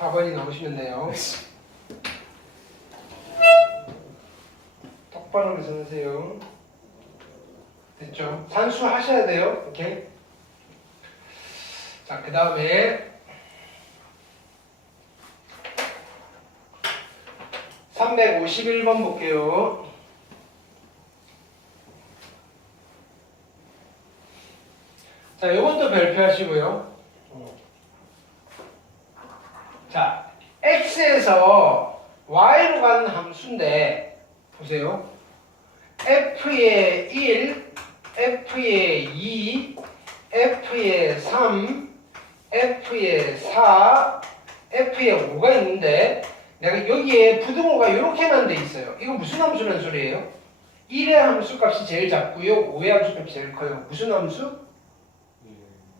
4번이 나오시면 돼요. 똑바로 계산하세요. 됐죠? 산수 하셔야 돼요. 오케이? 자, 그 다음에 351번 볼게요. 자, 요것도 별표하시고요. 자, x에서 y로 가는 함수인데 보세요. f의 1, f의 2, f의 3, f의 4, f의 5가 있는데 내가 여기에 부등호가 이렇게만 돼 있어요. 이거 무슨 함수라는 소리예요? 1의 함수값이 제일 작고요. 5의 함수값이 제일 커요. 무슨 함수?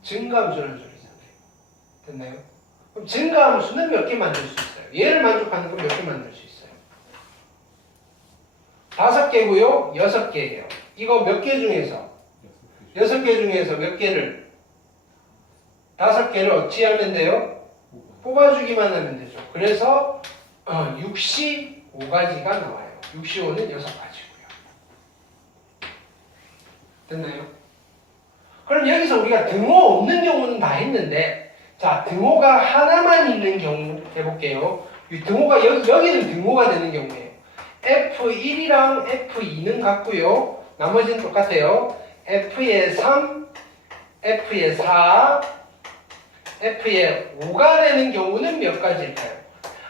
증가함수라는 소리잖아요. 됐나요? 그럼 증가함수는 몇 개 만들 수 있어요? 얘를 만족하는 건 몇 개 만들 수 있어요? 5개고요. 6개예요. 이거 몇 개 중에서? 6개 중에서 몇 개를? 5개를 어찌 하면 돼요? 뽑아주기만 하면 되죠. 그래서 65가지가 나와요. 65는 6가지고요. 됐나요? 그럼 여기서 우리가 등호 없는 경우는 다 했는데 자, 등호가 하나만 있는 경우 해볼게요. 이 등호가 여기는 등호가 되는 경우예요. F1이랑 F2는 같고요. 나머지는 똑같아요. F의 3, F의 4, F의 5가 되는 경우는 몇 가지일까요?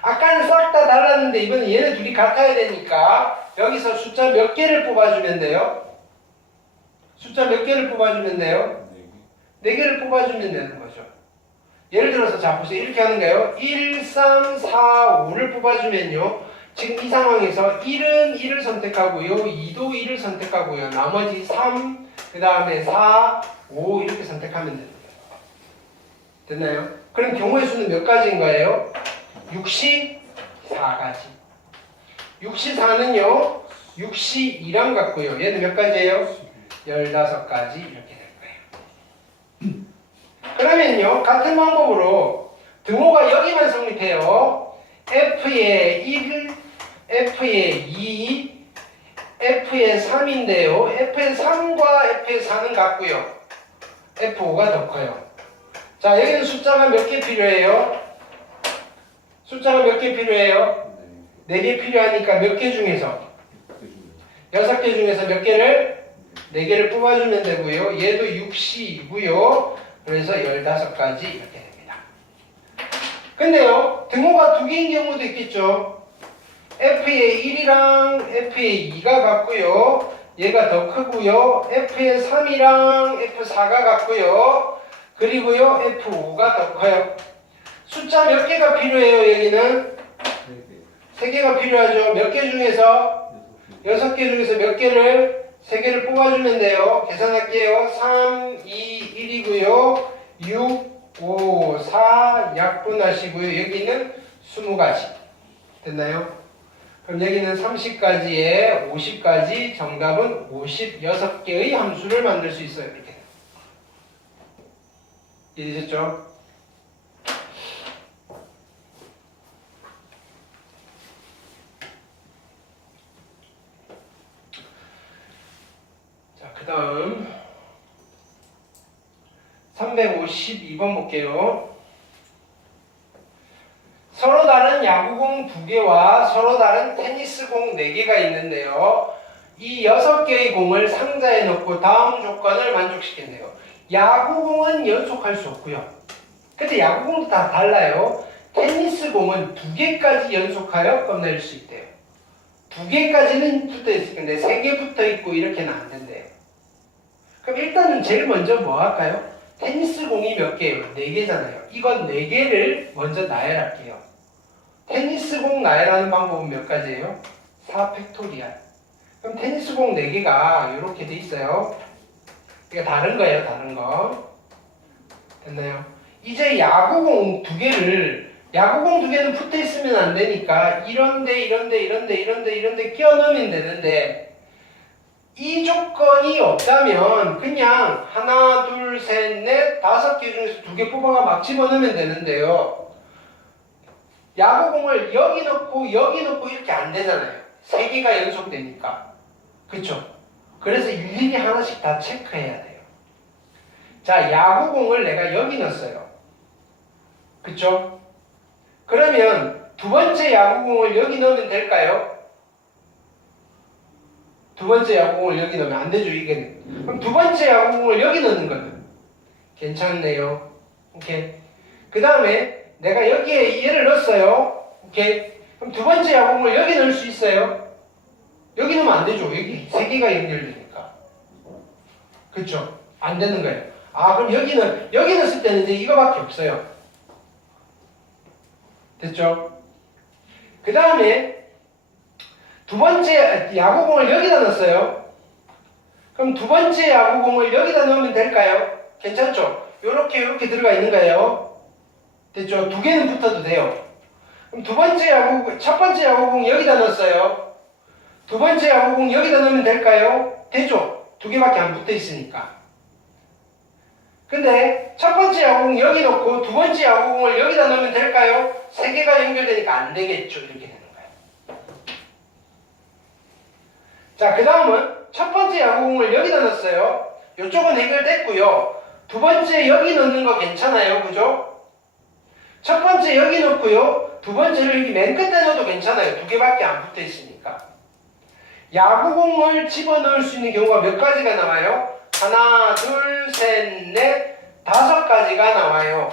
아까는 싹 다 달랐는데 이번엔 얘네 둘이 같아야 되니까 여기서 숫자 몇 개를 뽑아주면 돼요? 숫자 몇 개를 뽑아주면 돼요? 4개를 뽑아주면 되는 거죠. 예를 들어서 자 보세요. 이렇게 하는 거예요. 1, 3, 4, 5를 뽑아주면요. 지금 이 상황에서 1은 1을 선택하고요. 2도 1을 선택하고요. 나머지 3, 그 다음에 4, 5 이렇게 선택하면 됩니다. 됐나요? 그럼 경우의 수는 몇 가지인 거예요? 64가지. 64는요. 62랑 같고요. 얘는 몇 가지예요? 15가지 이렇게 될 거예요. 그러면요. 같은 방법으로 등호가 여기만 성립해요. F의 1, F의 2, F의 3인데요. F의 3과 F의 4는 같고요. F5가 더 커요. 자, 여기는 숫자가 몇 개 필요해요? 숫자가 몇 개 필요해요? 4개 필요하니까 몇 개 중에서? 6개 중에서 몇 개를? 4개를 뽑아주면 되고요. 얘도 6C이고요. 그래서 15가지 이렇게 됩니다. 근데요, 등호가 2개인 경우도 있겠죠. F의 1이랑 F의 2가 같고요. 얘가 더 크고요. F의 3이랑 F4가 같고요. 그리고요, F5가 더 커요. 숫자 몇 개가 필요해요, 여기는? 3개가 필요하죠. 몇 개 중에서? 6개 중에서 몇 개를? 3개를 뽑아주면 돼요. 계산할게요. 3, 2, 1이고요. 6, 5, 4 약분하시고요. 여기는 20가지. 됐나요? 그럼 여기는 30가지에 50가지, 정답은 56개의 함수를 만들 수 있어요. 이렇게. 이해되셨죠? 자, 그 다음 352번 볼게요. 서로 다른 야구공 2개와 서로 다른 테니스공 4개가 있는데요. 이 6개의 공을 상자에 넣고 다음 조건을 만족시킨대요. 야구공은 연속할 수 없고요. 근데 야구공도 다 달라요. 테니스공은 2개까지 연속하여 끝낼 수 있대요. 2개까지는 붙어 있을 건데 3개 붙어 있고 이렇게는 안 된대요. 그럼 일단은 제일 먼저 뭐 할까요? 테니스공이 몇 개예요? 4개잖아요. 이건 4개를 먼저 나열할게요. 테니스공 나열하는 방법은 몇 가지예요? 4팩토리얼. 그럼 테니스공 4개가 이렇게 돼 있어요. 이게 다른 거예요, 다른 거. 됐나요? 이제 야구공 2개를, 야구공 2개는 붙어 있으면 안 되니까 이런데 끼워 넣으면 되는데 이 조건이 없다면 그냥 하나, 둘, 셋, 넷, 5개 중에서 2개 뽑아가 막 집어넣으면 되는데요. 야구공을 여기 넣고 여기 넣고 이렇게 안 되잖아요. 세 개가 연속되니까. 그쵸? 그래서 일일이 하나씩 다 체크해야 돼요. 자, 야구공을 내가 여기 넣었어요. 그쵸? 그러면 두 번째 야구공을 여기 넣으면 될까요? 두 번째 야구공을 여기 넣으면 안 되죠, 이게. 그럼 두 번째 야구공을 여기 넣는 거는 괜찮네요. 오케이. 그 다음에 내가 여기에 얘를 넣었어요. 오케이. 그럼 두 번째 야구공을 여기 넣을 수 있어요? 여기 넣으면 안 되죠. 여기 세 개가 연결되니까. 그쵸? 안 되는 거예요. 아, 그럼 여기 넣었을 때는 이제 이거밖에 없어요. 됐죠? 그 다음에 두 번째 야구공을 여기다 넣었어요. 그럼 두 번째 야구공을 여기다 넣으면 될까요? 괜찮죠? 요렇게 들어가 있는 거예요. 됐죠? 두 개는 붙어도 돼요. 그럼 첫 번째 야구공 여기다 넣었어요. 두 번째 야구공 여기다 넣으면 될까요? 되죠? 두 개밖에 안 붙어 있으니까. 근데 첫 번째 야구공 여기 넣고 두 번째 야구공을 여기다 넣으면 될까요? 세 개가 연결되니까 안 되겠죠? 이렇게 되는 거예요. 자, 그 다음은 첫 번째 야구공을 여기다 넣었어요. 이쪽은 해결됐고요. 두 번째 여기 넣는 거 괜찮아요. 그죠? 첫 번째 여기 넣고요. 두 번째를 여기 맨 끝에 넣어도 괜찮아요. 두 개밖에 안 붙어 있으니까. 야구공을 집어넣을 수 있는 경우가 몇 가지가 나와요? 하나, 둘, 셋, 넷, 5가지가 나와요.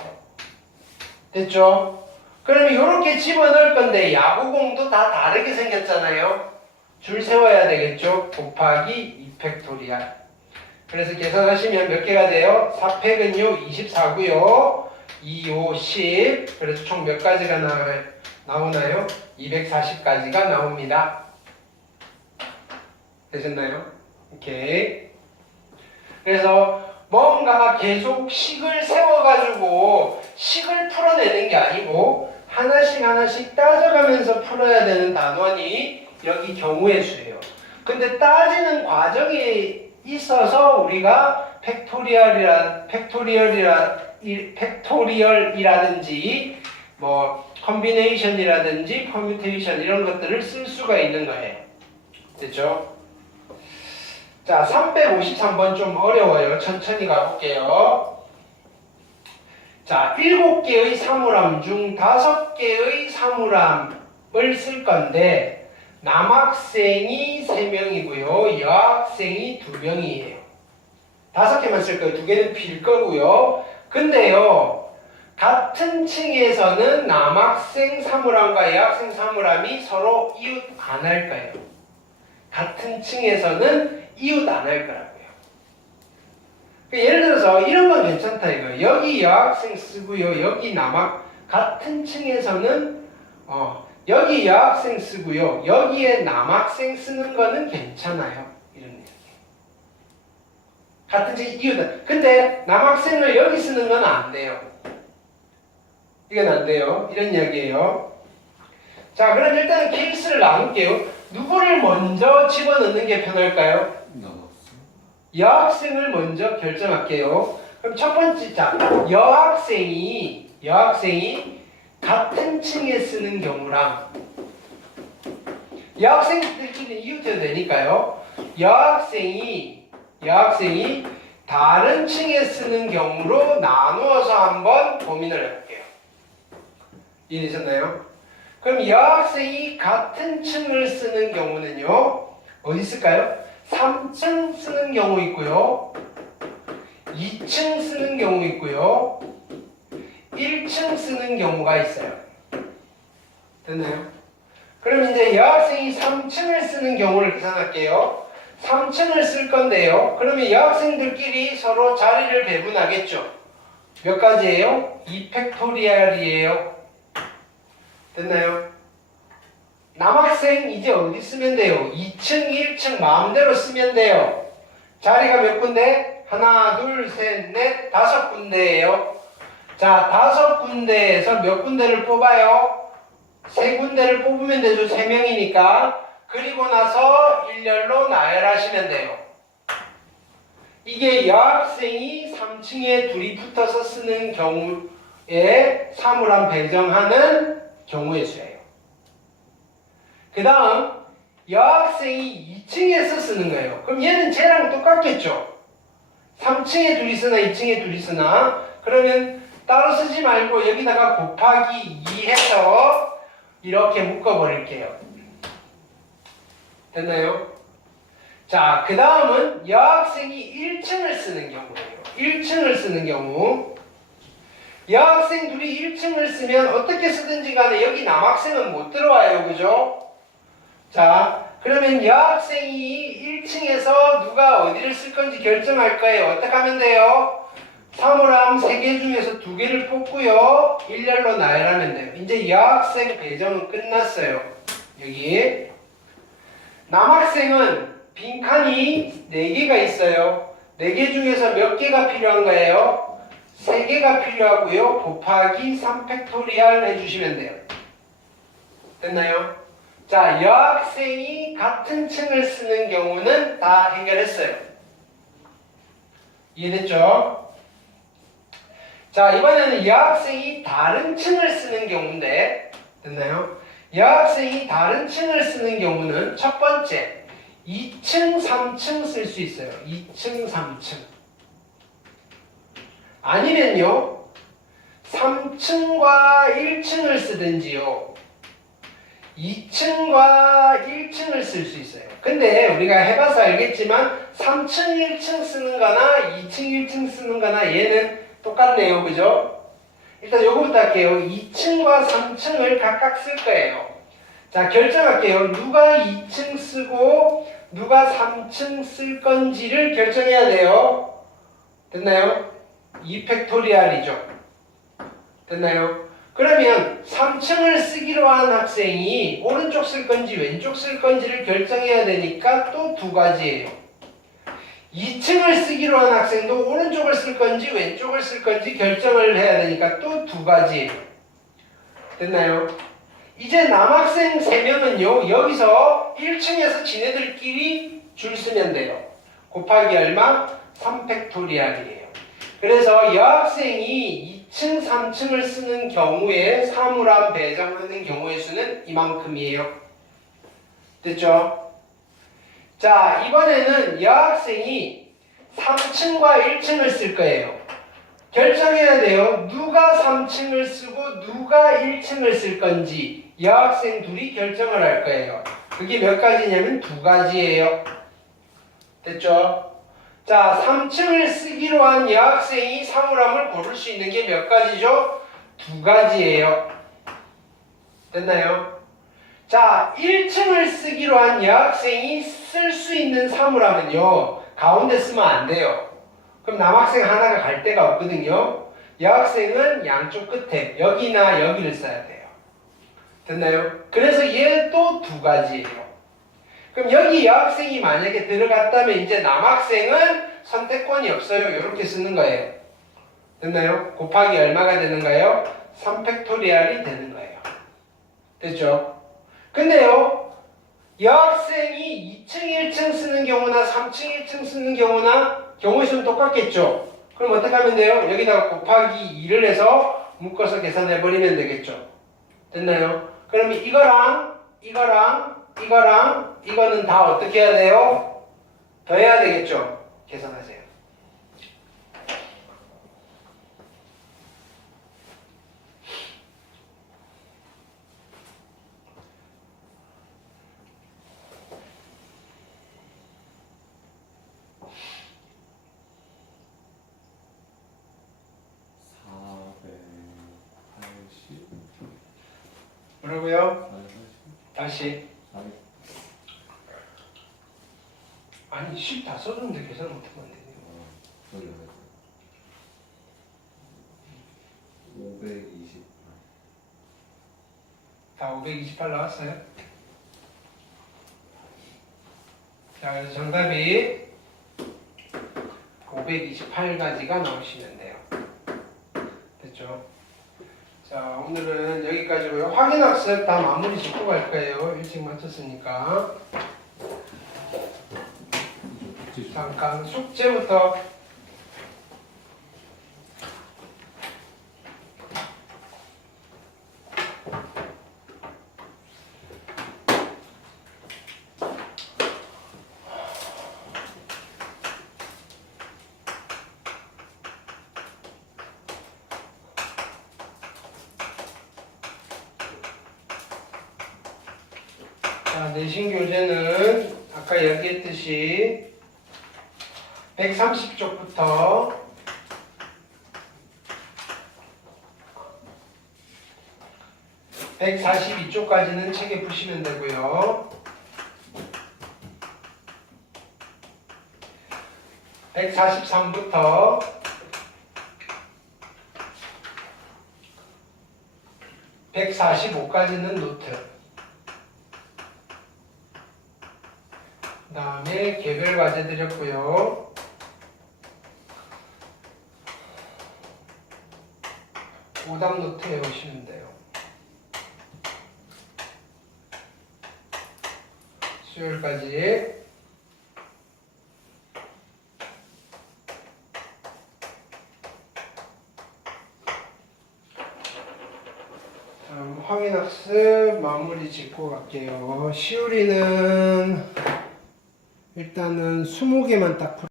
됐죠? 그러면 이렇게 집어넣을 건데 야구공도 다 다르게 생겼잖아요. 줄 세워야 되겠죠? 곱하기 2팩토리알. 그래서 계산하시면 몇 개가 돼요? 4팩은요 24고요. 2, 5, 10. 그래서 총 몇 가지가 나오나요? 240가지가 나옵니다. 되셨나요? 오케이. 그래서 뭔가 계속 식을 세워가지고 식을 풀어내는 게 아니고 하나씩 따져가면서 풀어야 되는 단원이 여기 경우의 수예요. 근데 따지는 과정에 있어서 우리가 팩토리얼이라든지 뭐 컴비네이션이라든지 퍼뮤테이션 이런 것들을 쓸 수가 있는 거예요. 됐죠? 자, 353번 좀 어려워요. 천천히 가볼게요. 자, 7개의 사물함 중 5개의 사물함을 쓸 건데 남학생이 3명이고요. 여학생이 2명이에요. 5개만 쓸 거예요. 2개는 빌 거고요. 근데요, 같은 층에서는 남학생 사물함과 여학생 사물함이 서로 이웃 안 할 거예요. 같은 층에서는 이웃 안 할 거라고요. 예를 들어서 이런 건 괜찮다 이거. 여기 여학생 쓰고요. 여기 같은 층에서는 여기 여학생 쓰고요. 여기에 남학생 쓰는 거는 괜찮아요. 이런 얘기. 같은 층 이웃. 근데 남학생을 여기 쓰는 건 안 돼요. 이건 안 돼요. 이런 이야기예요. 자, 그럼 일단은 케이스를 나눌게요. 누구를 먼저 집어넣는 게 편할까요? 여학생을 먼저 결정할게요. 그럼 첫 번째, 자, 여학생이 같은 층에 쓰는 경우랑 여학생들끼리 이웃해도 되니까요. 여학생이 다른 층에 쓰는 경우로 나누어서 한번 고민을 해볼게요. 이해되셨나요? 그럼 여학생이 같은 층을 쓰는 경우는요. 어디 있을까요? 3층 쓰는 경우 있고요. 2층 쓰는 경우 있고요. 1층 쓰는 경우가 있어요. 됐나요? 그럼 이제 여학생이 3층을 쓰는 경우를 계산할게요. 3층을 쓸 건데요. 그러면 여학생들끼리 서로 자리를 배분하겠죠. 몇 가지예요? 2팩토리얼이에요. 됐나요? 남학생 이제 어디 쓰면 돼요? 2층, 1층 마음대로 쓰면 돼요. 자리가 몇 군데? 하나, 둘, 셋, 넷, 5군데예요. 자, 5군데에서 몇 군데를 뽑아요? 3군데를 뽑으면 되죠. 3명이니까. 그리고 나서 일렬로 나열하시면 돼요. 이게 여학생이 3층에 둘이 붙어서 쓰는 경우에 사물함 배정하는 경우의 수예요. 그 다음 여학생이 2층에서 쓰는 거예요. 그럼 얘는 쟤랑 똑같겠죠? 3층에 둘이 쓰나 2층에 둘이 쓰나? 그러면 따로 쓰지 말고 여기다가 곱하기 2 해서 이렇게 묶어버릴게요. 됐나요? 자, 그 다음은 여학생이 1층을 쓰는 경우예요. 1층을 쓰는 경우 여학생 둘이 1층을 쓰면 어떻게 쓰든지 간에 여기 남학생은 못 들어와요. 그죠? 자, 그러면 여학생이 1층에서 누가 어디를 쓸 건지 결정할 거예요. 어떻게 하면 돼요? 사물함 3개 중에서 2개를 뽑고요. 일렬로 나열하면 돼요. 이제 여학생 배정은 끝났어요. 여기 남학생은 빈칸이 4개가 있어요. 4개 중에서 몇 개가 필요한 거예요? 3개가 필요하고요. 곱하기 3팩토리얼 해주시면 돼요. 됐나요? 자, 여학생이 같은 층을 쓰는 경우는 다 해결했어요. 이해됐죠? 자, 이번에는 여학생이 다른 층을 쓰는 경우인데, 됐나요? 여학생이 다른 층을 쓰는 경우는 첫 번째, 2층, 3층 쓸 수 있어요. 2층, 3층. 아니면요, 3층과 1층을 쓰든지요, 2층과 1층을 쓸 수 있어요. 근데 우리가 해봐서 알겠지만 3층, 1층 쓰는 거나 2층, 1층 쓰는 거나 얘는 똑같네요. 그죠? 일단 요거부터 할게요. 2층과 3층을 각각 쓸 거예요. 자, 결정할게요. 누가 2층 쓰고 누가 3층 쓸 건지를 결정해야 돼요. 됐나요? 2팩토리얼이죠. 됐나요? 그러면 3층을 쓰기로 한 학생이 오른쪽 쓸 건지 왼쪽 쓸 건지를 결정해야 되니까 또 2가지예요. 2층을 쓰기로 한 학생도 오른쪽을 쓸 건지 왼쪽을 쓸 건지 결정을 해야 되니까 또 2가지예요. 됐나요? 이제 남학생 3명은요, 여기서 1층에서 지네들끼리 줄 쓰면 돼요. 곱하기 얼마? 3팩토리얼이에요. 그래서 여학생이 2층, 3층을 쓰는 경우에 사물함 배정하는 경우의 수는 이만큼이에요. 됐죠? 자, 이번에는 여학생이 3층과 1층을 쓸 거예요. 결정해야 돼요. 누가 3층을 쓰고 누가 1층을 쓸 건지 여학생 둘이 결정을 할 거예요. 그게 몇 가지냐면 2가지예요. 됐죠? 자, 3층을 쓰기로 한 여학생이 사물함을 고를 수 있는 게 몇 가지죠? 2가지예요. 됐나요? 자, 1층을 쓰기로 한 여학생이 쓸 수 있는 사물함은요, 가운데 쓰면 안 돼요. 그럼 남학생 하나가 갈 데가 없거든요. 여학생은 양쪽 끝에 여기나 여기를 써야 돼요. 됐나요? 그래서 얘도 2가지예요. 그럼 여기 여학생이 만약에 들어갔다면 이제 남학생은 선택권이 없어요. 이렇게 쓰는 거예요. 됐나요? 곱하기 얼마가 되는 거예요? 3팩토리얼이 되는 거예요. 됐죠? 근데요, 여학생이 2층, 1층 쓰는 경우나 3층, 1층 쓰는 경우나 경우의 수는 똑같겠죠? 그럼 어떻게 하면 돼요? 여기다가 곱하기 2를 해서 묶어서 계산해버리면 되겠죠? 됐나요? 그러면 이거랑 이거는 다 어떻게 해야 돼요? 더해야 되겠죠? 계산하세요. 뭐라고요? 다시. 아니 10 다 써줬는데 계산 못하면 안 되네요. 528. 다 528 나왔어요? 자, 그래서 정답이 528가지가 나오시면 돼요. 됐죠? 자, 오늘은 여기까지고요. 확인학습 다 마무리 짓고 갈 거예요. 일찍 마쳤으니까. 잠깐 숙제부터. 자, 내신 교재는 아까 이야기했듯이 130쪽부터 142쪽까지는 책에 보시면 되고요. 143부터 145까지는 노트. 그 다음에 개별 과제 드렸고요. 오답 노트 외우시면 돼요. 수요일까지. 다음 확인학습 마무리 짓고 갈게요. 시우리는 일단은 20개만 딱 풀